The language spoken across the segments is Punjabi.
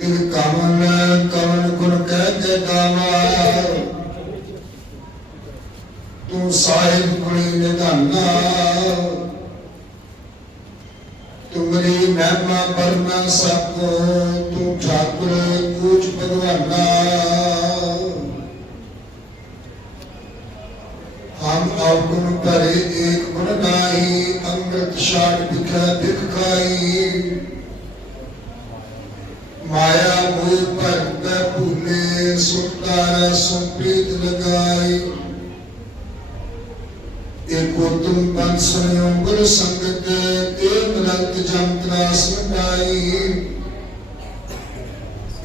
ਇਹ ਕਮਨ ਕਮਨ ਗੁਣ ਕਹਿ ਕੇ ਗਾਵਾ। ਤੂੰ ਸਾਹਿਬ ਗੁਣੀ ਨਿਧਾਨਾ। ਤੁਮਰੀ ਮਹਿਮਾ ਪਰਮਾ ਸਭ, ਤੂੰ ਠਾਕੁਰ ਕੂਚ ਭਗਵਾਨਾ। ਹਮ ਔਗੁਣ ਭਰੇ ਏਕ ਗੁਣ ਨਾਹੀ, ਅੰਮ੍ਰਿਤ ਛਾੜ ਬਿਖੈ ਬਿਖ ਖਾਈ। ਮਾਇਆ ਮੋਹ ਭਰਤ ਭੂਲੇ ਸੁਤਾਰ ਸੁਪ੍ਰੀਤ ਲਗਾਈ ਏਕੋ ਤੁਮ ਬੰਦ ਗੁਰ ਸੰਗਤ ਤੇ ਮਲੰਤ ਜਮ ਤਰਾਸ ਮਟਾਈ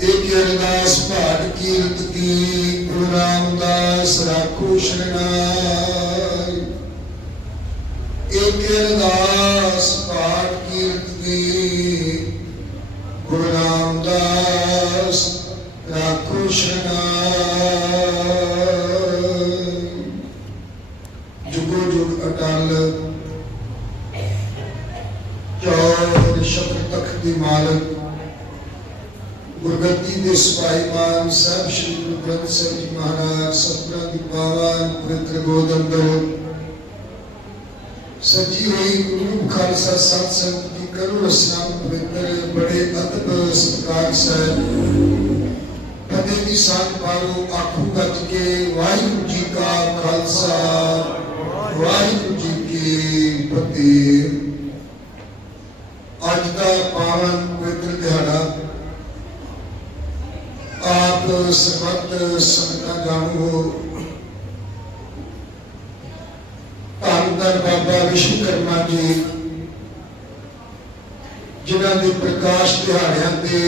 ਏਕ ਅਰਦਾਸ ਭਾਟ ਕੀਰਤ ਕੀ, ਗੁਰੂ ਰਾਮਦਾਸ ਰਾਖੂ ਸ਼ਰਣਾਈ ਏਕ ਅਰਦਾਸ ਭਾਟ ਕੀਰਤ ਕੀ ਗੁਰੂ ਰਾਮਦਾਸ ਰਾਖੋ ਸ਼ਰਣਾਈ ਜੁਗੋ ਜੁਗ ਅਟਲ ਚੌਰ ਸ਼ਬਦ ਤਖਤ ਦੀ ਮਾਲਕ ਗੁਰਗੱਦੀ ਦੇ ਸਪਾਈਮਾਨ ਮਾਨ ਸਾਹਿਬ ਸ਼੍ਰੀ ਗੁਰੂ ਗ੍ਰੰਥ ਸਾਹਿਬ ਜੀ ਮਹਾਰਾਜ ਸਤਿਗੁਰਾਂ ਦੀ ਪਾਵਨ ਪਵਿੱਤਰ ਗੋਦ ਅੰਦਰ ਸਜੀ ਹੋਈ ਗੁਰੂ ਖਾਲਸਾ ਸਤਸੰਗ ਸੰਗਤ ਦੀ ਪਵਿੱਤਰ ਬੜੇ ਅਦਬ ਸਤਿਕਾਰ ਸਾਹਿਬ। ਕਦੇ ਵੀ ਸਾਥ ਪਾਲੋ, ਆਖੂ ਗੱਜ ਕੇ, ਵਾਹਿਗੁਰੂ ਜੀ ਕਾ ਖਾਲਸਾ, ਵਾਹਿਗੁਰੂ ਜੀ ਕੀ ਫਤਿਹ। ਅੱਜ ਦਾ ਪਾਵਨ ਪਵਿੱਤਰ ਦਿਹਾੜਾ ਆਪ ਸਰਬੱਤ ਸੰਗਤਾਂ ਜਾਣੂ ਹੋ। ਧੰਨ ਬਾਬਾ ਵਿਸ਼ਵਕਰਮਾ ਜੀ ਜਿਨ੍ਹਾਂ ਦੇ ਪ੍ਰਕਾਸ਼ ਦਿਹਾੜਿਆਂ ਤੇ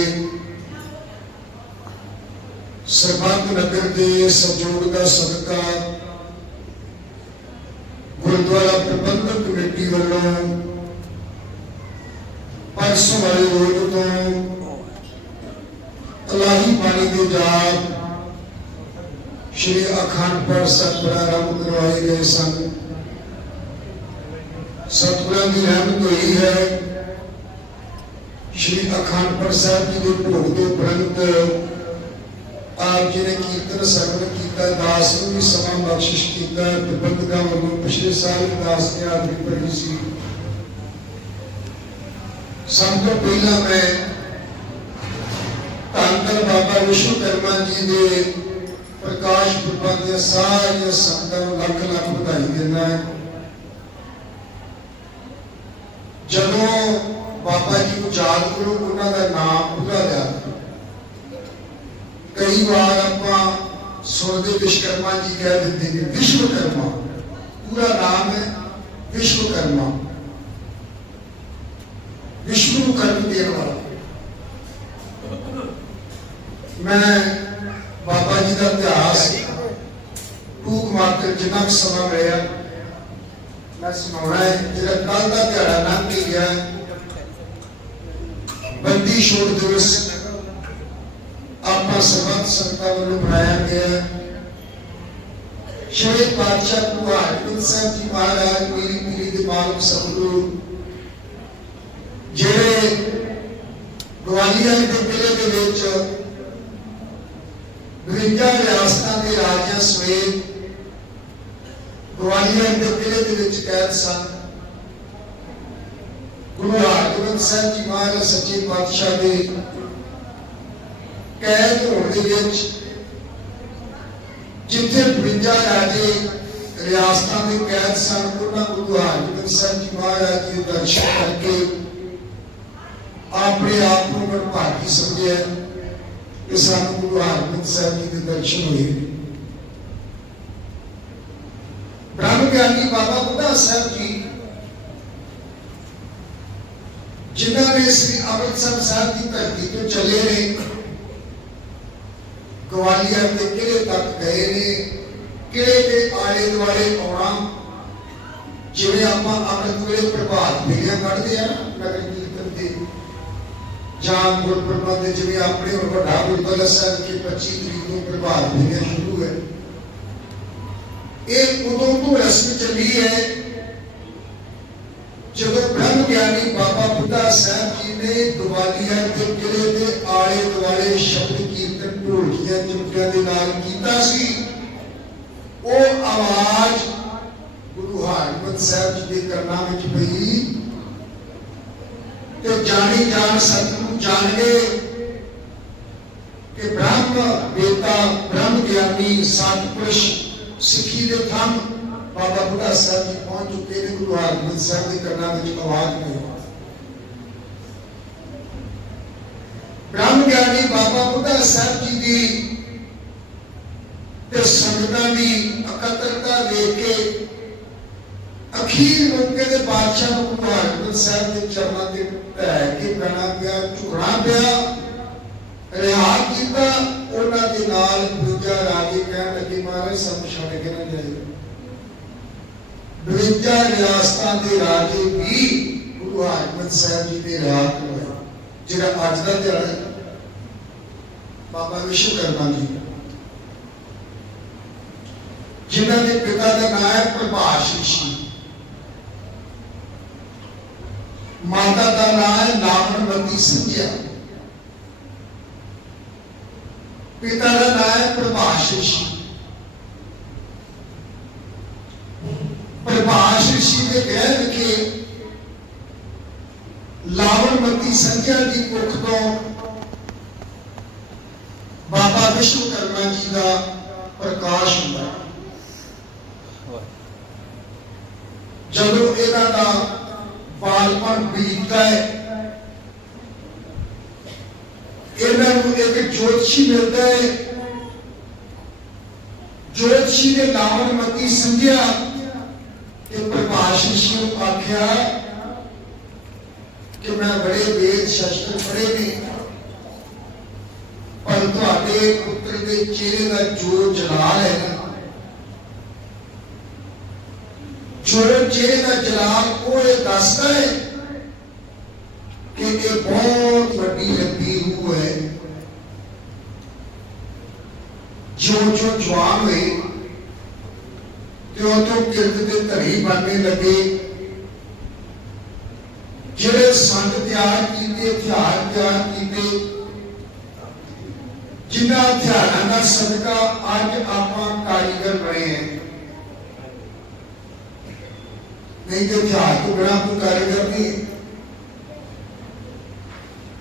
ਸਰਬੱਤ ਨਗਰ ਦੇ ਸਹਿਯੋਗ ਦਾ ਸਦਕਾ ਗੁਰਦੁਆਰਾ ਪ੍ਰਬੰਧਕ ਕਮੇਟੀ ਵੱਲੋਂ ਪਰਸੋਂ ਵਾਲੇ ਰੋਜ਼ ਤੋਂ ਅਲਾਹੀ ਬਾਣੀ ਦੇ ਜਾਪ ਸ਼੍ਰੀ ਅਖੰਡ ਪਾਠ ਸਾਹਿਬ ਪ੍ਰਾਰੰਭ ਕਰਵਾਏ ਗਏ ਸਨ। ਸਤਿਗੁਰਾਂ ਦੀ ਰਹਿਮਤ ਹੋਈ ਹੈ। ਸ਼੍ਰੀ ਅਖੰਡ ਪਾਠ ਸਾਹਿਬ ਜੀ ਦੇ ਭੋਗ ਦੇ ਉਪਰੰਤ ਆਪ ਜੀ ਨੇ ਕੀਰਤਨ ਸਰਵਣ ਕੀਤਾ ਦਾਸ ਨੂੰ ਵੀ ਸਮਾਂ ਬਖਸ਼ਿਸ਼ ਕੀਤਾ ਪ੍ਰਬੰਧਕਾਂ ਵੱਲੋਂ ਪਿਛਲੇ ਸਾਲ ਵੀ ਦਾਸ ਨੇ ਆਦਮੀ ਭਰੀ ਸੀ ਸਭ ਤੋਂ ਪਹਿਲਾਂ ਮੈਂ ਧੰਨ ਧੰਨ ਬਾਬਾ ਵਿਸ਼ਵਕਰਮਾ ਜੀ ਦੇ ਪ੍ਰਕਾਸ਼ ਪੁਰਬਾਂ ਦੀਆਂ ਸਾਰੀਆਂ ਸੰਗਤਾਂ ਨੂੰ ਲੱਖ ਲੱਖ ਵਧਾਈ ਦਿੰਦਾ ਹਾਂ ਜਦੋਂ ਬਾਬਾ ਜੀ ਨੂੰ ਯਾਦ ਕਰੋ ਉਹਨਾਂ ਦਾ ਨਾਮ ਪੂਰਾ ਯਾਦ ਕਰੋ ਕਈ ਵਾਰ ਆਪਾਂ ਸੁਣਦੇ ਵਿਸ਼ਵਕਰਮਾ ਜੀ ਕਹਿ ਦਿੰਦੇ ਨੇ, ਵਿਸ਼ਵਕਰਮਾ, ਪੂਰਾ ਨਾਮ ਹੈ ਵਿਸ਼ਵਕਰਮਾ ਵਿਸ਼ਵ ਨੂੰ ਕਰਮ ਦੇਣ ਵਾਲਾ ਮੈਂ ਬਾਬਾ ਜੀ ਦਾ ਇਤਿਹਾਸ ਟੂਕ ਮਾਤਰ ਜਿੰਨਾ ਕੁ ਸਮਾਂ ਮਿਲਿਆ, ਮੈਂ ਸੁਣਾਉਣਾ ਹੈ, ਜਿਹੜਾ ਕੱਲ ਦਾ ਦਿਹਾੜਾ ਲੰਘ ਕੇ ਗਿਆ ਹੈ। ਬੰਦੀ ਛੋੜ ਦਿਵਸ ਆਪਾਂ ਸਰਬੱਤ ਸੰਗਤਾਂ ਵੱਲੋਂ ਮਨਾਇਆ ਗਿਆ ਹੈ। ਪਾਤਸ਼ਾਹ ਕੁਹਾਰ ਗੁਰੂ ਸਾਹਿਬ ਜੀ ਮਹਾਰਾਜ ਮੇਰੀ ਪੀਰੀ ਦੇ ਮਾਲਕ ਸਤਿਗੁਰੂ ਜਿਹੜੇ ਗਵਾਲੀਅਰ ਦੇ ਕਿਲੇ ਦੇ ਵਿੱਚ 52 ਰਿਆਸਤਾਂ ਦੇ ਰਾਜਿਆਂ ਸਮੇਤ ਗਵਾਲੀਅਰ ਦੇ ਕਿਲੇ ਦੇ ਵਿੱਚ ਕੈਦ ਸਨ ਗੁਰੂ ਹਰਗੋਬਿੰਦ ਸਾਹਿਬ ਜੀ ਮਹਾਰਾਜ ਸੱਚੇ ਪਾਤਸ਼ਾਹ ਦੇ ਕੈਦ ਹੋਣ ਦੇ ਵਿੱਚ ਜਿੱਥੇ 52 ਰਾਜੇ ਰਿਆਸਤਾਂ ਦੇ ਕੈਦ ਸਨ, ਉਹਨਾਂ ਗੁਰੂ ਹਰਗੋਬਿੰਦ ਸਾਹਿਬ ਜੀ ਮਹਾਰਾਜ ਜੀ ਦੇ ਦਰਸ਼ਨ ਕਰਕੇ ਆਪਣੇ ਆਪ ਨੂੰ ਵਡਭਾਗੀ ਸਮਝਿਆ ਕਿ ਸਾਨੂੰ ਗੁਰੂ ਹਰਗੋਬਿੰਦ ਸਾਹਿਬ ਜੀ ਦੇ ਦਰਸ਼ਨ ਹੋਏ। ਬ੍ਰਹਮ ਗਿਆਨੀ ਬਾਬਾ ਬੁੱਢਾ ਸਾਹਿਬ ਜੀ ਜਿਨ੍ਹਾਂ ਨੇ ਸ੍ਰੀ ਅੰਮ੍ਰਿਤਸਰ ਸਾਹਿਬ ਦੀ ਧਰਤੀ ਤੋਂ ਚਲੇ ਨੇ, ਗਵਾਲੀਅਰ ਦੇ ਕਿਲੇ ਤੱਕ ਗਏ ਨੇ ਕਿਲੇ ਦੇ ਆਲੇ ਦੁਆਲੇ ਆਉਣਾ ਜਿਵੇਂ ਆਪਾਂ ਅੰਮ੍ਰਿਤ ਵੇਲੇ ਪ੍ਰਭਾਤ ਫੇਰੀਆਂ ਕੱਢਦੇ ਆ ਨਗਰ ਕੀਰਤਨ ਤੇ ਜਾਂ ਗੁਰਪੁਰਬਾਂ ਜਿਵੇਂ ਆਪਣੇ ਹੁਣ ਵੱਡਾ ਗੁਰਦੁਆਰਾ ਸਾਹਿਬ ਕਿ 25 ਤਰੀਕ ਨੂੰ ਪ੍ਰਭਾਤ ਫੇਰੀਆਂ ਸ਼ੁਰੂ ਹੈ ਇਹ ਉਦੋਂ ਤੋਂ ਰਸਮ ਚੱਲੀ ਹੈ, ਜਦੋਂ ਗਿਆਨੀ ਬਾਬਾ ਬੁੱਢਾ ਸਾਹਿਬ ਜੀ ਨੇ ਗਵਾਲੀਅਰ ਦੇ ਕਿਲੇ ਦੇ ਆਲੇ ਸ਼ਬਦ ਕੀਰਤਨ ਢੋਲਕੀਆਂ ਚੁਟਕੀਆਂ ਦੇ ਨਾਲ ਕੀਤਾ ਸੀ। ਉਹ ਆਵਾਜ਼ ਗੁਰੂ ਹਰਗੋਬਿੰਦ ਸਾਹਿਬ ਜੀ ਦੇ ਕੰਨਾਂ ਵਿੱਚ ਪਈ ਤੇ ਜਾਣੀ ਜਾਣ ਸਤਿਗੁਰੂ ਜਾਣ ਗਏ ਕਿ ਬ੍ਰਹਮ ਵੇਤਾ, ਬ੍ਰਹਮ ਗਿਆਨੀ, ਸਤਿਪੁਰਸ਼ ਸਿੱਖੀ ਦੇ ਥੰਮ ਬਾਬਾ ਬੁੱਢਾ ਸਾਹਿਬ ਜੀ ਪਹੁੰਚ ਚੁੱਕੇ ਨੇ ਗੁਰੂ ਹਰਗੋਬਿੰਦ ਸਾਹਿਬ ਦੇ ਕੰਨਾਂ ਵਿੱਚ ਆਵਾਜ਼ ਨਹੀਂ ਬ੍ਰਹਮ ਗਿਆਨੀ ਬਾਬਾ ਬੁੱਢਾ ਸਾਹਿਬ ਜੀ ਦੀ ਤੇ ਸੰਗਤਾਂ ਦੀ ਇਕੱਤਰਤਾ ਦੇਖ ਕੇ ਅਖੀਰ ਮੌਕੇ ਦੇ ਬਾਦਸ਼ਾਹ ਨੂੰ ਗੁਰੂ ਹਰਗੋਬਿੰਦ ਸਾਹਿਬ ਦੇ ਚਰਨਾਂ ਤੇ ਢਹਿ ਕੇ ਪੈਣਾ ਪਿਆ ਝੁਕਣਾ ਪਿਆ ਰਿਹਾ ਕੀਤਾ ਉਹਨਾਂ ਦੇ ਨਾਲ ਦੂਜਾ ਰਾਜੇ ਕਹਿਣ ਲੱਗੇ ਮਹਾਰਾਜ ਸਭ ਛੱਡ ਕੇ ਨਾ ਜਾਇਓ ਦੂਜਾ ਰਿਆਸਤਾਂ ਦੇ ਰਾਜੇ ਵੀ ਗੁਰੂ ਹਰਗੋਬਿੰਦ ਸਾਹਿਬ ਜੀ ਦੇ ਰਾਜ ਹੋਏ, ਜਿਹੜਾ ਅੱਜ ਦਾ ਦਿਹਾੜਾ ਹੈ। ਬਾਬਾ ਵਿਸ਼ਵਕਰਮਾ ਜੀ। ਜਿਨ੍ਹਾਂ ਦੇ ਪਿਤਾ ਦਾ ਨਾਮ ਹੈ ਪ੍ਰਭਾਸ਼ ਰਿਸ਼ੀ। ਮਾਤਾ ਦਾ ਨਾਮ ਹੈ ਨਾਮਨਵਤੀ ਸੰਧਿਆ। ਪਿਤਾ ਦਾ ਨਾਮ ਹੈ ਪ੍ਰਭਾਸ਼ ਰਿਸ਼ੀ ਪ੍ਰਭਾਸ਼ ਰਿਸ਼ੀ ਦੇ ਗ੍ਰਹਿ ਵਿਖੇ ਲਾਵਣਮਤੀ ਸੰਧਿਆ ਦੀ ਕੁੱਖ ਤੋਂ ਬਾਬਾ ਵਿਸ਼ਵਕਰਮਾ ਜੀ ਦਾ ਪ੍ਰਕਾਸ਼ ਹੁੰਦਾ ਜਦੋਂ ਇਹਨਾਂ ਦਾ ਬਾਲਪਣ ਬੀਤਦਾ ਹੈ ਇਹਨਾਂ ਨੂੰ ਇੱਕ ਜੋਤਸ਼ੀ ਮਿਲਦਾ ਹੈ ਜੋਤਸ਼ੀ ਦੇ ਨਾਮ ਸੰਧਿਆ ਕਿ ਨੂੰ ਆਖਿਆ ਕਿ ਮੈਂ ਬੜੇ ਵੇਦ ਸ਼ਾਸਤਰ ਪੜ੍ਹੇ ਨੇ। ਪਰ ਤੁਹਾਡੇ ਪੁੱਤਰ ਦੇ ਚਿਹਰੇ ਦਾ ਜੋ ਜਲਾਲ ਹੈ ਨਾ। ਜੋ ਚਿਹਰੇ ਦਾ ਜਲਾਲ ਉਹ ਇਹ ਦੱਸਦਾ ਹੈ ਕਿ ਇਹ ਬਹੁਤ ਵੱਡੀ ਲੰਬੀ ਰੂਹ ਹੈ। ਜੋ ਜੋ ਜਵਾਨ ਹੋਏ ਤੇ ਉਹ ਤੋਂ ਕਿਰਤ ਦੇ ਧਰੀ ਬਣਨੇ ਲੱਗੇ। ਜਿਹੜੇ ਸੰਤ ਤਿਆਰ ਕੀਤੇ ਹਥਿਆਰ ਤਿਆਰ ਕੀਤੇ, ਜਿਨ੍ਹਾਂ ਹਥਿਆਰਾਂ ਦਾ ਸਦਕਾ ਅੱਜ ਆਪਾਂ ਕਾਰੀਗਰ ਬਣੇ ਹਾਂ। ਨਹੀਂ ਤੇ ਹਥਿਆਰ ਤੋਂ ਬਿਨਾਂ ਕੋਈ ਕਾਰੀਗਰ ਨਹੀਂ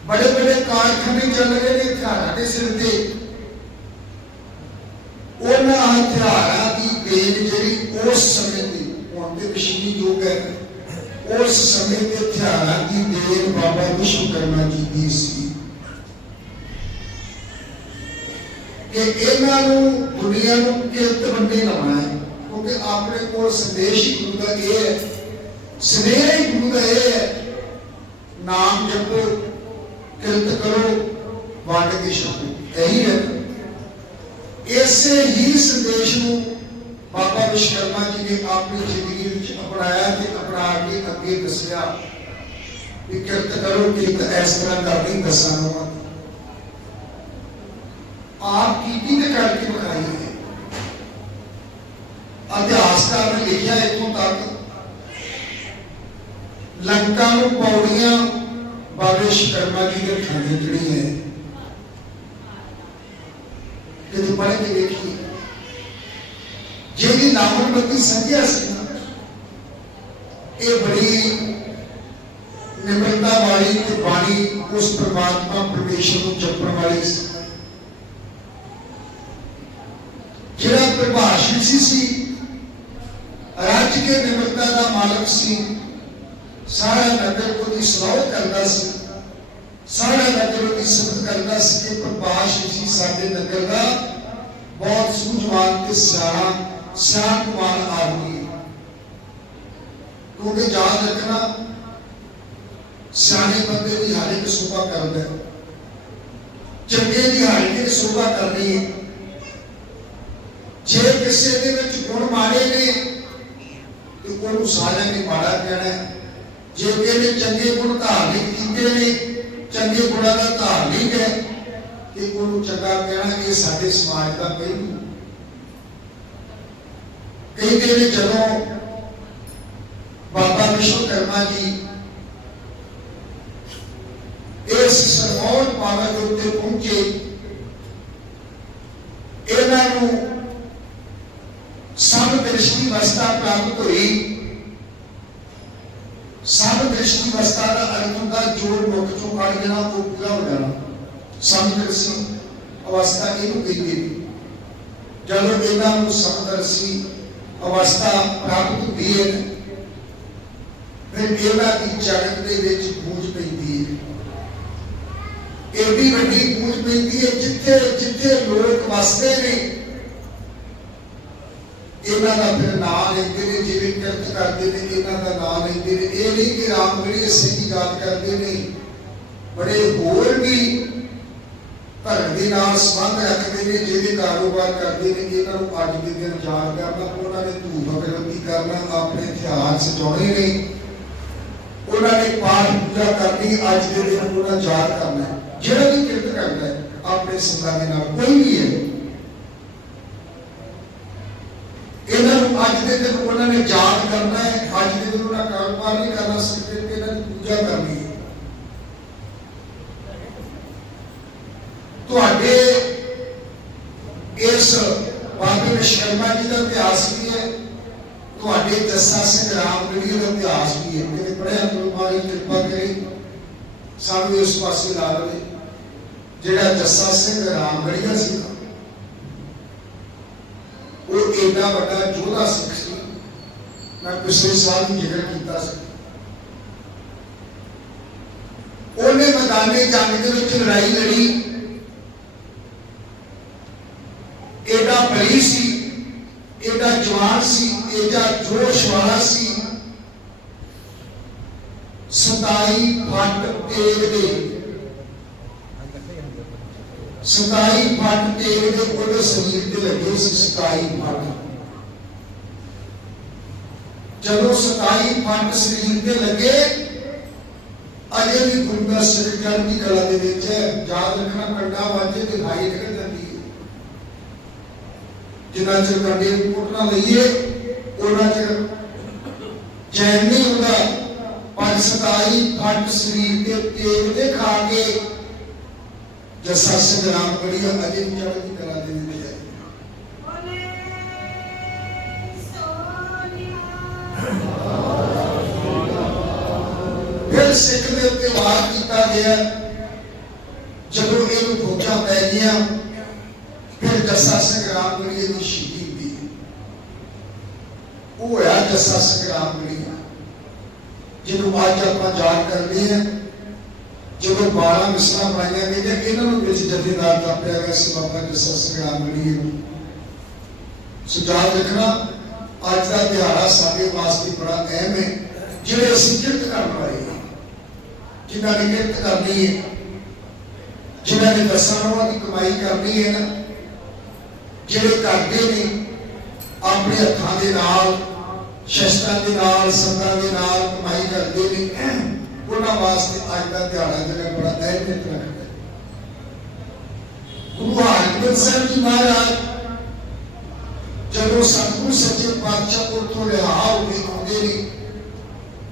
ਬੜੇ ਬੜੇ ਕਾਰਖਾਨੇ ਚੱਲ ਰਹੇ ਨੇ ਹਥਿਆਰਾਂ ਦੇ ਸਿਰ ਤੇ ਉਹਨਾਂ ਹਥਿਆਰਾਂ ਦੀ ਦੇਣ ਜਿਹੜੀ ਉਸ ਸਮੇਂ ਦੀ ਹੁਣ ਤੇ ਮਸ਼ੀਨੀ ਯੁੱਗ ਹੈ ਉਸ ਸਮੇਂ ਦੇ ਹਥਿਆਰਾਂ ਦੀ ਦੇਣ ਬਾਬਾ ਵਿਸ਼ਵਕਰਮਾ ਜੀ ਦੀ ਸੀ। ਕਿ ਇਹਨਾਂ ਨੂੰ, ਦੁਨੀਆ ਨੂੰ ਕਿਰਤ ਬੰਦੇ ਲਾਉਣਾ ਹੈ, ਕਿਉਂਕਿ ਆਪਣੇ ਕੋਲ ਸੰਦੇਸ਼ ਹੀ ਗੁਰੂ ਦਾ ਇਹ ਹੈ। ਸਨੇਹ ਹੀ ਗੁਰੂ ਦਾ ਇਹ ਹੈ, ਨਾਮ ਜਪੋ, ਕਿਰਤ ਕਰੋ ਵੰਡ ਕੇ ਛਕੋ। ਇਹੀ ਹੈ। ਇਸੇ ਹੀ ਸੰਦੇਸ਼ ਨੂੰ ਬਾਬਾ ਵਿਸ਼ਵਕਰਮਾ ਜੀ ਨੇ ਆਪਣੀ ਜ਼ਿੰਦਗੀ ਵਿੱਚ ਅਪਣਾਇਆ ਤੇ ਅਪਣਾ ਕੇ ਅੱਗੇ ਦੱਸਿਆ ਕਿ ਕਿਰਤ ਕਰੋ ਕਿਰਤ ਇਸ ਤਰ੍ਹਾਂ ਕਰਨੀ ਦਸਾਂ ਨੂੰ ਆਪ ਕੀਤੀ ਤੇ ਕਰਕੇ ਵਿਖਾਈ ਹੈ ਇਤਿਹਾਸਕਾਰ ਨੇ ਲਿਖਿਆ ਇਥੋਂ ਤੱਕ ਲੰਕਾ ਨੂੰ ਪੌੜੀਆਂ ਬਾਬੇ ਵਿਸ਼ਵਕਰਮਾ ਜੀ ਦੇ ਖਾਨੇ ਜਿਹੜੀ ਹੈ ਜਦੋਂ ਪੜ੍ਹ ਕੇ ਵੇਖੀ ਜਿਹੜੀ ਨਾਮਨਬਤੀ ਸੰਧਿਆ ਸੀ ਇਹ ਬੜੀ ਨਿਮਰਤਾ ਵਾਲੀ ਤੇ ਬਾਣੀ ਉਸ ਪ੍ਰਮਾਤਮਾ ਪਰਮੇਸ਼ਰ ਨੂੰ ਜਪਣ ਵਾਲੀ ਸੀ ਜਿਹੜਾ ਪ੍ਰਭਾਸ਼ੀ ਸੀ ਸੀ ਰਾਜ ਕੇ ਨਿਮਰਤਾ ਦਾ ਮਾਲਕ ਸੀ ਸਾਰਾ ਨਗਰ ਉਹਦੀ ਸਲਾਹ ਕਰਦਾ ਸੀ ਸਾਰਾ ਨਗਰ ਉਹਦੀ ਸਿਫਤ ਕਰਦਾ ਸੀ ਕਿ ਪ੍ਰਭਾਸ਼ੀ ਸੀ ਸਾਡੇ ਨਗਰ ਦਾ ਬਹੁਤ ਸੂਝਵਾਨ ਤੇ ਸਿਆਣਾ ਸਿਆਣਵਾਨ ਆਦਮੀ ਹੈ। ਕਿਉਂਕਿ ਯਾਦ ਰੱਖਣਾ, ਸਿਆਣੇ ਬੰਦੇ ਦੀ ਹਰ ਇੱਕ ਸੋਭਾ ਕਰਦਾ ਚੰਗੇ ਦੀ ਹਰ ਇੱਕ ਸੋਭਾ ਕਰਨੀ ਹੈ। ਜੇ ਕਿਸੇ ਦੇ ਵਿੱਚ ਗੁਣ ਮਾੜੇ ਨੇ, ਤੇ ਉਹਨੂੰ ਸਾਰਿਆਂ ਨੇ ਮਾੜਾ ਕਹਿਣਾ ਜੇ ਕਿਹਨੇ ਚੰਗੇ ਗੁਣ ਧਾਰਨਿਕ ਕੀਤੇ ਨੇ, ਚੰਗੇ ਗੁਣਾਂ ਦਾ ਧਾਰਨਿਕ ਹੈ, ਤੇ ਉਹਨੂੰ ਚੰਗਾ ਕਹਿਣਾ ਇਹ ਸਾਡੇ ਸਮਾਜ ਦਾ ਪਹਿਲੂ ਕਹਿੰਦੇ ਨੇ ਜਦੋਂ ਬਾਬਾ ਵਿਸ਼ਵਕਰਮਾ ਜੀ ਇਸ ਸਰਮੌਨ ਪਾਵਨ ਦੇ ਉੱਤੇ ਪਹੁੰਚੇ, ਇਹਨਾਂ ਨੂੰ ਸਭ ਦ੍ਰਿਸ਼ਟੀ ਅਵਸਥਾ ਪ੍ਰਾਪਤ ਹੋਈ। ਸਭ ਦ੍ਰਿਸ਼ਟੀ ਅਵਸਥਾ ਦਾ ਅਰਥ ਹੁੰਦਾ ਜੋੜ ਮੁਖ ਚੋਂ ਕੱਢ ਦੇਣਾ, ਉਹ ਪੂਰਾ ਹੋ ਜਾਣਾ। ਸਮਦਰਸ਼ੀ ਅਵਸਥਾ ਇਹਨੂੰ ਕਹਿੰਦੇ ਜਦੋਂ ਇਹਨਾਂ ਨੂੰ ਸਮਦਰਸ਼ੀ ਅਵਸਥਾ ਪ੍ਰਾਪਤ ਹੁੰਦੀ ਹੈ। ਫਿਰ ਇਹਨਾਂ ਦੀ ਜਗਤ ਦੇ ਵਿੱਚ ਬੂਝ ਪੈਂਦੀ ਹੈ। ਏਡੀ ਵੱਡੀ ਬੂਝ ਪੈਂਦੀ ਹੈ, ਜਿੱਥੇ ਜਿੱਥੇ ਲੋਕ ਵਸਦੇ ਨੇ, ਇਹਨਾਂ ਦਾ ਫਿਰ ਨਾਮ ਲੈਂਦੇ ਨੇ, ਜਿਵੇਂ ਕਿਰਤ ਕਰਦੇ ਨੇ, ਇਹਨਾਂ ਦਾ ਨਾਮ ਲੈਂਦੇ ਨੇ। ਇਹ ਨਹੀਂ ਕਿ ਰਾਮਗੜੀ ਸਿੰਘ ਯਾਦ ਕਰਦੇ ਨੇ, ਬੜੇ ਹੋਰ ਵੀ ਧਰਮ ਨਾਲ ਸੰਬੰਧ ਰੱਖਦੇ ਨੇ ਜਿਹੜੇ ਕਾਰੋਬਾਰ ਕਰਦੇ ਨੇ ਇਹਨਾਂ ਨੂੰ ਅੱਜ ਦੇ ਦਿਨ ਯਾਦ ਕਰਨਾ ਉਹਨਾਂ ਨੇ ਧੂਪ ਅਗਰਬੱਤੀ ਕਰਨਾ ਆਪਣੇ ਇਤਿਹਾਸ ਸਜਾਉਣੇ ਨੇ। ਉਹਨਾਂ ਨੇ ਪਾਠ ਪੂਜਾ ਕਰਨੀ, ਅੱਜ ਦੇ ਦਿਨ ਉਹਨਾਂ ਯਾਦ ਕਰਨਾ ਜਿਹੜਾ ਵੀ ਕਿਰਤ ਕਰਦਾ ਹੈ, ਆਪਣੇ ਸੰਗਾਂ ਦੇ ਨਾਲ ਕੋਈ ਵੀ ਹੈ। ਇਹਨਾਂ ਨੂੰ ਅੱਜ ਦੇ ਦਿਨ ਉਹਨਾਂ ਨੇ ਯਾਦ ਕਰਨਾ ਹੈ ਅੱਜ ਦੇ ਦਿਨ ਉਹਨਾਂ ਕਾਰੋਬਾਰ ਨਹੀਂ ਕਰਨਾ ਸਕਦੇ ਤੇ ਇਹਨਾਂ ਦੀ ਪੂਜਾ ਕਰਨੀ ਹੈ ਤੁਹਾਡੇ ਇਸ ਬਾਬੇ ਵਿਸ਼ਰਮਾ ਜੀ ਦਾ ਇਤਿਹਾਸ ਵੀ ਹੈ? ਤੁਹਾਡੇ ਜੱਸਾ ਸਿੰਘ ਰਾਮਗੜੀ ਦਾ ਇਤਿਹਾਸ ਵੀ ਹੈ? ਕਿਤੇ ਪੜਿਆ ਗੁਰੂ ਮਾਲੀ ਕਿਰਪਾ ਕਰੀ, ਸਾਨੂੰ ਇਸ ਪਾਸੇ ਲਾ ਲਵੇ ਜਿਹੜਾ ਜੱਸਾ ਸਿੰਘ ਰਾਮਗੜੀਆ ਸੀ, ਉਹ ਏਡਾ ਵੱਡਾ ਯੋਧਾ ਸਿੱਖ ਸੀ। ਮੈਂ ਪਿਛਲੇ ਸਾਲ ਵੀ ਜ਼ਿਕਰ ਕੀਤਾ ਸੀ। ਉਹਨੇ ਮੈਦਾਨੇ ਜੰਗ ਦੇ ਵਿੱਚ ਲੜਾਈ ਲੜੀ ਏਡਾ ਬਲੀ ਸੀ ਏਡਾ ਜਵਾਨ ਸੀ ਏਡਾ ਜੋਸ਼ ਸੀ 27 ਫੱਟ ਤੇਗ ਦੇ। 27 ਫੱਟ ਤੇਗ ਦੇ ਉਹਦੇ ਸਰੀਰ ਤੇ ਲੱਗੇ ਸੀ 27 ਫੱਟ। ਜਦੋਂ 27 ਫੱਟ ਸਰੀਰ ਤੇ ਲੱਗੇ, ਅਜੇ ਵੀ ਗੁਰਦਾ ਸਿਰ ਚੜ੍ਹਦੀ ਕਲਾ ਦੇ ਵਿੱਚ ਹੈ। ਯਾਦ ਰੱਖਣਾ, ਕੰਡਾ ਵਾਜੇ ਤੇ ਹਾਈ ਨਿਕਲ ਜਾਂਦੀ ਹੈ। ਜਿੰਨਾ ਚਿਰ ਕੰਡੇ ਨੂੰ ਲਈਏ ਉਹਨਾਂ ਚਿਰ ਚੈਨ ਨਹੀਂ ਹੁੰਦਾ ਪਰ 27 ਸਰੀਰ ਤੇ ਤੇਗ ਦੇ ਖਾ ਕੇ ਜੱਸਾ ਸਿੰਘ ਰਾਮ ਅਜੇ ਵੀ ਚੜ੍ਹਦੀ ਕਲਾ ਦੇ ਵਿੱਚ ਹੈ। ਫਿਰ ਸਿੱਖ ਦੇ ਉੱਤੇ ਵਾਰ ਕੀਤਾ ਗਿਆ। ਜਦੋਂ ਇਹਨੂੰ ਫੌਜਾਂ ਪੈ ਗਈਆਂ, ਫਿਰ ਜੱਸਾ ਸਿੰਘ ਰਾਮਗੜੀਏ ਦੀ ਸ਼ਹੀਦੀ ਹੋਈ। ਉਹ ਹੋਇਆ ਜੱਸਾ ਸਿੰਘ ਰਾਮਗੜੀਆ ਜਿਹਨੂੰ ਅੱਜ ਆਪਾਂ ਯਾਦ ਕਰਦੇ ਹਾਂ ਜਦੋਂ 12 ਮਿਸਲਾਂ ਬਣਾਈਆਂ ਗਈਆਂ ਇਹਨਾਂ ਨੂੰ ਵਿੱਚ ਜਥੇਦਾਰ ਥਾਪਿਆ ਗਿਆ ਸੀ, ਬਾਬਾ ਜੱਸਾ ਸੁਝਾਅ ਰੱਖਣਾ ਅੱਜ ਦਾ ਦਿਹਾੜਾ ਸਾਡੇ ਵਾਸਤੇ ਬੜਾ ਅਹਿਮ ਹੈ। ਜਿਹੜੇ ਅਸੀਂ ਕਿਰਤ ਕਰਨ ਵਾਲੇ ਹਾਂ, ਜਿਨ੍ਹਾਂ ਨੇ ਕਿਰਤ ਕਰਨੀ ਹੈ, ਜਿਨ੍ਹਾਂ ਨੇ ਦਸਾਂ ਰੋਹਾਂ ਦੀ ਕਮਾਈ ਕਰਨੀ ਹੈ ਨਾ, ਜਿਹੜੇ ਕਰਦੇ ਨੇ, ਆਪਣੇ ਹੱਥਾਂ ਦੇ ਨਾਲ ਸ਼ਸਤਰਾਂ ਦੇ ਨਾਲ ਸੰਦਾਂ ਦੇ ਨਾਲ ਕਮਾਈ ਕਰਦੇ ਨੇ। ਉਹਨਾਂ ਵਾਸਤੇ ਅੱਜ ਦਾ ਦਿਹਾੜਾ ਜਿਹੜਾ ਬੜਾ ਅਹਿਮੀਅਤ ਰੱਖਦਾ ਗੁਰੂ ਹਰਗੋਬਿੰਦ ਸਾਹਿਬ ਜੀ ਮਹਾਰਾਜ, ਜਦੋਂ ਸਤਿਗੁਰ ਸੱਚੇ ਪਾਤਸ਼ਾਹ ਕੋਲ ਤੋਂ ਰਿਹਾ ਹੋ ਕੇ ਆਉਂਦੇ ਨੇ,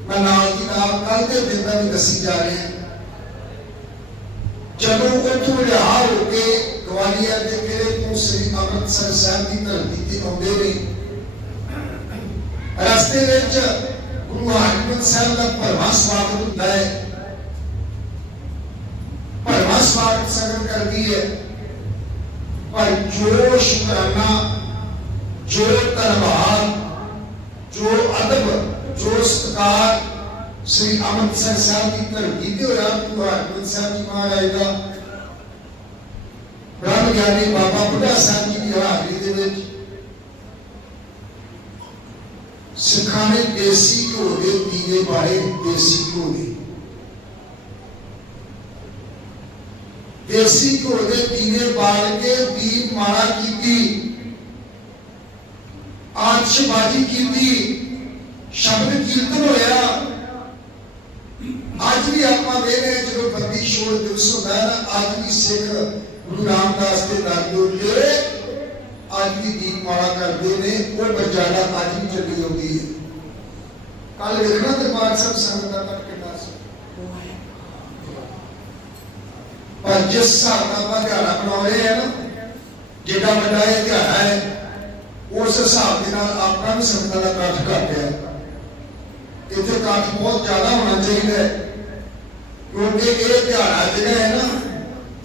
ਮੈਂ ਨਾਲ ਦੀ ਨਾਲ ਕੱਲ ਦੇ ਦਿਨ ਦਾ ਵੀ ਦੱਸੀ ਜਾ ਰਹੀ ਹਾਂ। ਜਦੋਂ ਉੱਥੋਂ ਰਿਹਾ ਹੋ ਕੇ ਗਵਾਲੀਅਰ ਦੇ ਕਿਲੇ ਤੋਂ ਸ੍ਰੀ ਅੰਮ੍ਰਿਤਸਰ ਸਾਹਿਬ ਦੀ ਧਰਤੀ ਤੇ ਆਉਂਦੇ ਨੇ ਰਸਤੇ ਵਿੱਚ ਗੁਰੂ ਹਰਗੋਬਿੰਦ ਸਾਹਿਬ ਦਾ ਭਰਵਾਂ ਸਵਾਗਤ ਹੁੰਦਾ ਹੈ। ਭਰਵਾਂ ਸਵਾਗਤ ਸੰਗਤ ਕਰਦੀ ਹੈ। ਪਰ ਜੋ ਸ਼ੁਕਰਾਨਾ, ਜੋ ਧੰਨਵਾਦ, ਜੋ ਅਦਬ, ਜੋ ਸਤਿਕਾਰ ਸ੍ਰੀ ਅੰਮ੍ਰਿਤਸਰ ਸਾਹਿਬ ਦੀ ਧਰਤੀ ਤੇ ਹੋਇਆ ਗੁਰੂ ਹਰਗੋਬਿੰਦ ਸਾਹਿਬ ਜੀ ਮਹਾਰਾਜ ਦਾ ਬ੍ਰਹਮ ਗਿਆਨੀ ਬਾਬਾ ਬੁੱਢਾ ਸਾਹਿਬ ਜੀ ਦੀ ਹਾਜ਼ਰੀ ਦੇ ਵਿੱਚ ਸਿੱਖਾਂ ਨੇ ਦੇਸੀ ਘਿਓ ਦੇ ਦੀਵੇ ਬਾਲੇ ਦੇਸੀ ਘਿਓ ਦੇ। ਦੇਸੀ ਘਿਓ ਦੇ ਦੀਵੇ ਬਾਲ ਕੇ ਦੀਪ ਮਾਲਾ ਕੀਤੀ। ਆਤਸ਼ਬਾਜ਼ੀ ਕੀਤੀ। ਸ਼ਬਦ ਕੀਰਤਨ ਹੋਇਆ। ਅੱਜ ਵੀ ਆਪਾਂ ਵੇਖਦੇ ਹਾਂ ਜਦੋਂ ਬੰਦੀ ਛੋੜ ਦਿਵਸ ਹੁੰਦਾ ਹੈ ਨਾ, ਅੱਜ ਵੀ ਸਿੱਖ ਗੁਰੂ ਰਾਮਦਾਸ ਦੇ ਦਰ ਦੇ ਉੱਤੇ ਅੱਜ ਵੀ ਦੀਪਮਾਲਾ ਕਰਦੇ ਨੇ ਉਹ ਬਰਜਾਨਾ ਅੱਜ ਵੀ ਚੱਲੀ ਆਉਂਦੀ ਹੈ ਕੱਲ ਵੇਖਣਾ ਦਰਬਾਰ ਸਾਹਿਬ ਸੰਗਤ ਦਾ ਕੱਟ ਕਿੰਨਾ ਸੀ ਪਰ ਜਿਸ ਹਿਸਾਬ ਨਾਲ ਆਪਾਂ ਦਿਹਾੜਾ ਮਨਾ ਰਹੇ ਆ ਨਾ ਜਿਹੜਾ ਵੱਡਾ ਇਹ ਦਿਹਾੜਾ ਹੈ ਉਸ ਹਿਸਾਬ ਦੇ ਨਾਲ ਆਪਣਾ ਵੀ ਸੰਗਤਾਂ ਦਾ ਇਕੱਠ ਘੱਟ ਹੈ ਇੱਥੇ ਇਕੱਠ ਬਹੁਤ ਜ਼ਿਆਦਾ ਹੋਣਾ ਚਾਹੀਦਾ ਹੈ ਕਿਉਂਕਿ ਇਹ ਦਿਹਾੜਾ ਜਿਹੜਾ ਹੈ ਨਾ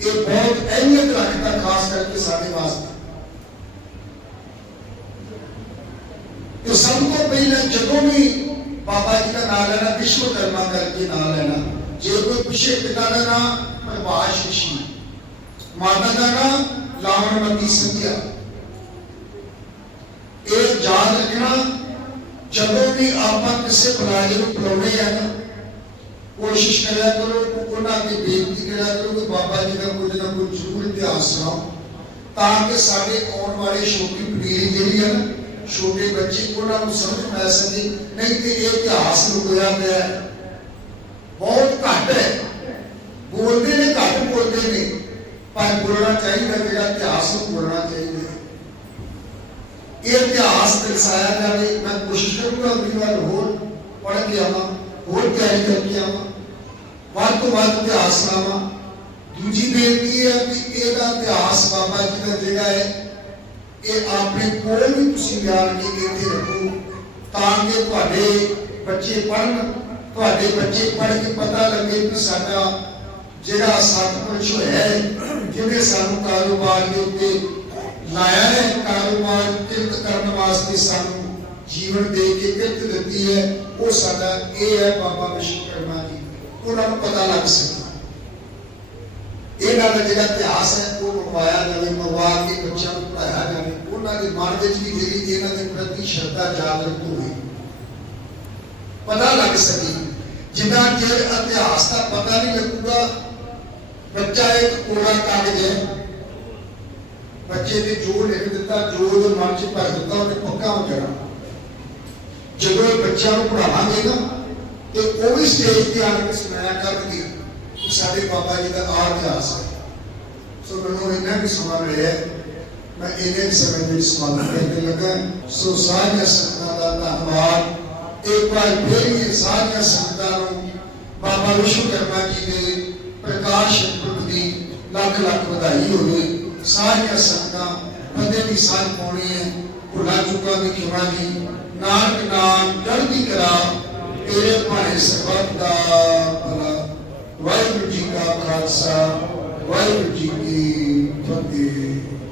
ਇਹ ਬਹੁਤ ਅਹਿਮੀਅਤ ਰੱਖਦਾ ਖਾਸ ਕਰਕੇ ਸਾਡੇ ਵਾਸਤੇ ਤੇ ਸਭ ਤੋਂ ਪਹਿਲਾਂ ਜਦੋਂ ਵੀ ਬਾਬਾ ਜੀ ਦਾ ਨਾਮ ਲੈਣਾ ਵਿਸ਼ਵਕਰਮਾ ਕਰਕੇ ਨਾਮ ਲੈਣਾ ਜੇ ਕੋਈ ਪਿਛੇ ਪਿਤਾ ਦਾ ਨਾਮ ਪ੍ਰਭਾਸ਼ ਰਿਸ਼ੀ ਮਾਤਾ ਦਾ ਨਾਮ ਲਾਵਣਮਤੀ ਸੰਧਿਆ ਇਹ ਯਾਦ ਰੱਖਣਾ ਜਦੋਂ ਵੀ ਆਪਾਂ ਕਿਸੇ ਬੁਲਾਰੇ ਨੂੰ ਬੁਲਾਉਣੇ ਆ ਨਾ ਕੋਸ਼ਿਸ਼ ਕਰਿਆ ਕਰੋ ਕਿ ਉਹਨਾਂ ਦੀ ਬੇਨਤੀ ਕਰਿਆ ਕਰੋ ਕਿ ਬਾਬਾ ਜੀ ਦਾ ਕੁਝ ਨਾ ਕੁਝ ਜ਼ਰੂਰ ਇਤਿਹਾਸ ਸੁਣਾਓ ਤਾਂ ਕਿ ਸਾਡੇ ਆਉਣ ਵਾਲੇ ਛੋਟੀ ਪੀੜ੍ਹੀ ਜਿਹੜੀ ਹੈ ਨਾ ਛੋਟੇ ਬੱਚੇ, ਉਹਨਾਂ ਨੂੰ ਸਮਝ ਪੈ ਸਕੇ। ਨਹੀਂ ਤੇ ਇਹ ਇਤਿਹਾਸ ਲੁਕਿਆ ਪਿਆ ਹੈ। ਬਹੁਤ ਘੱਟ ਹੈ। ਬੋਲਦੇ ਨੇ, ਘੱਟ ਬੋਲਦੇ ਨੇ। ਪਰ ਬੋਲਣਾ ਚਾਹੀਦਾ ਜਿਹੜਾ ਇਤਿਹਾਸ ਨੂੰ ਬੋਲਣਾ ਚਾਹੀਦਾ ਇਹ ਇਤਿਹਾਸ ਦਰਸਾਇਆ ਜਾਵੇ। ਮੈਂ ਕੋਸ਼ਿਸ਼ ਕਰੂੰਗਾ ਅਗਲੀ ਵਾਰ ਹੋਰ ਪੜ੍ਹ ਕੇ ਆਵਾਂ, ਹੋਰ ਤਿਆਰੀ ਕਰਕੇ ਆਵਾਂ। ਵੱਧ ਤੋਂ ਵੱਧ ਇਤਿਹਾਸ ਲਾਵਾਂ। ਦੂਜੀ ਬੇਨਤੀ ਹੈ ਵੀ ਇਹਦਾ ਇਤਿਹਾਸ ਬਾਬਾ ਜੀ ਦਾ ਜਿਹੜਾ ਹੈ ਇਹ ਆਪਣੇ ਕੋਲ ਵੀ ਤੁਸੀਂ ਗਿਆਨ ਕੇ ਇੱਥੇ ਰੱਖੋ, ਤਾਂ ਕਿ ਤੁਹਾਡੇ ਬੱਚੇ ਪੜ੍ਹਨ, ਤੁਹਾਡੇ ਬੱਚੇ ਪੜ੍ਹ ਕੇ ਪਤਾ ਲੱਗੇ ਕਿ ਸਾਡਾ ਜਿਹੜਾ ਸਤਪੁਰਸ਼ ਹੋਇਆ ਹੈ, ਜਿਹਨੇ ਸਾਨੂੰ ਕਾਰੋਬਾਰ ਦੇ ਉੱਤੇ ਲਾਇਆ ਹੈ, ਕਾਰੋਬਾਰ ਕਿਰਤ ਕਰਨ ਵਾਸਤੇ ਸਾਨੂੰ ਜੀਵਨ ਦੇ ਕੇ ਕਿਰਤ ਦਿੱਤੀ ਹੈ, ਉਹ ਸਾਡਾ ਇਹ ਹੈ ਬਾਬਾ ਵਿਸ਼ਵਕਰਮਾ ਜੀ। ਉਹਨਾਂ ਨੂੰ ਪਤਾ ਲੱਗ ਸਕੇ। ਇਹਨਾਂ ਦਾ ਜਿਹੜਾ ਇਤਿਹਾਸ ਹੈ, ਉਹ ਮੰਗਵਾਇਆ ਜਾਵੇ ਮੰਗਵਾ ਕੇ ਬੱਚਿਆਂ ਨੂੰ ਪੜਾਇਆ ਜਾਵੇ। ਉਹਨਾਂ ਦੇ ਮਨ ਵਿੱਚ ਵੀ ਜਿਹੜੀ ਇਹਨਾਂ ਦੇ ਪ੍ਰਤੀ ਸ਼ਰਧਾ ਜਾਗਰਤ ਹੋਵੇ ਪਤਾ ਲੱਗ ਸਕੇ, ਜਿੰਨਾ ਚਿਰ ਇਤਿਹਾਸ ਦਾ ਪਤਾ ਨਹੀਂ ਲੱਗੂਗਾ, ਬੱਚਾ ਇੱਕ ਕੋਰਾ ਕਾਗਜ਼ ਹੈ ਬੱਚੇ ਦੇ ਜੋ ਲਿਖ ਦਿੱਤਾ, ਜੋ ਉਹਦੇ ਮਨ 'ਚ ਭਰ ਦਿੱਤਾ, ਉਹਨੇ ਪੱਕਾ ਹੋ ਜਾਣਾ। ਜਦੋਂ ਇਹ ਬੱਚਿਆਂ ਨੂੰ ਪੜਾਵਾਂਗੇ ਨਾ, ਤੇ ਉਹ ਵੀ ਸਟੇਜ ਤੇ ਆ ਕੇ ਸੁਣਾਇਆ ਕਰਨਗੇ ਕਿ ਸਾਡੇ ਬਾਬਾ ਜੀ ਦਾ ਆਹ ਇਤਿਹਾਸ ਹੈ। ਸੋ ਮੈਨੂੰ ਇੰਨਾ ਵੀ ਸਮਾਂ ਮਿਲਿਆ। ਮੈਂ ਇਹਨੇ ਸਮੇਂ ਵਿੱਚ ਸਮਾਪਤ ਕਰਨ ਲੱਗਾ। ਸੋ ਸਾਰੀਆਂ ਸੰਗਤਾਂ ਦਾ ਧੰਨਵਾਦ। ਇੱਕ ਵਾਰ ਫਿਰ ਇਹ ਸਾਰੀਆਂ ਸੰਗਤਾਂ ਨੂੰ ਬਾਬਾ ਵਿਸ਼ਵਕਰਮਾ ਜੀ ਦੇ ਪ੍ਰਕਾਸ਼ ਪੁਰਬ ਦੀ ਲੱਖ ਲੱਖ ਵਧਾਈ ਹੋਵੇ। ਸਾਰੀਆਂ ਸੰਗਤਾਂ ਬੰਦੇ ਦੀ ਸਾਥ ਪਾਉਣੀ ਹੈ। ਭੁੱਲਾ ਚੁੱਕਾ ਦੀ ਖਿਮਾ ਜੀ। ਨਾਨਕ ਨਾਮ ਚੜ੍ਹਦੀ ਕਰਾ ਤੇਰੇ ਭਾਣੇ ਸਰਬੱਤ ਦਾ ਭਲਾ। ਵਾਹਿਗੁਰੂ ਜੀ ਕਾ ਖਾਲਸਾ, ਵਾਹਿਗੁਰੂ ਜੀ ਕੀ ਫਤਿਹ।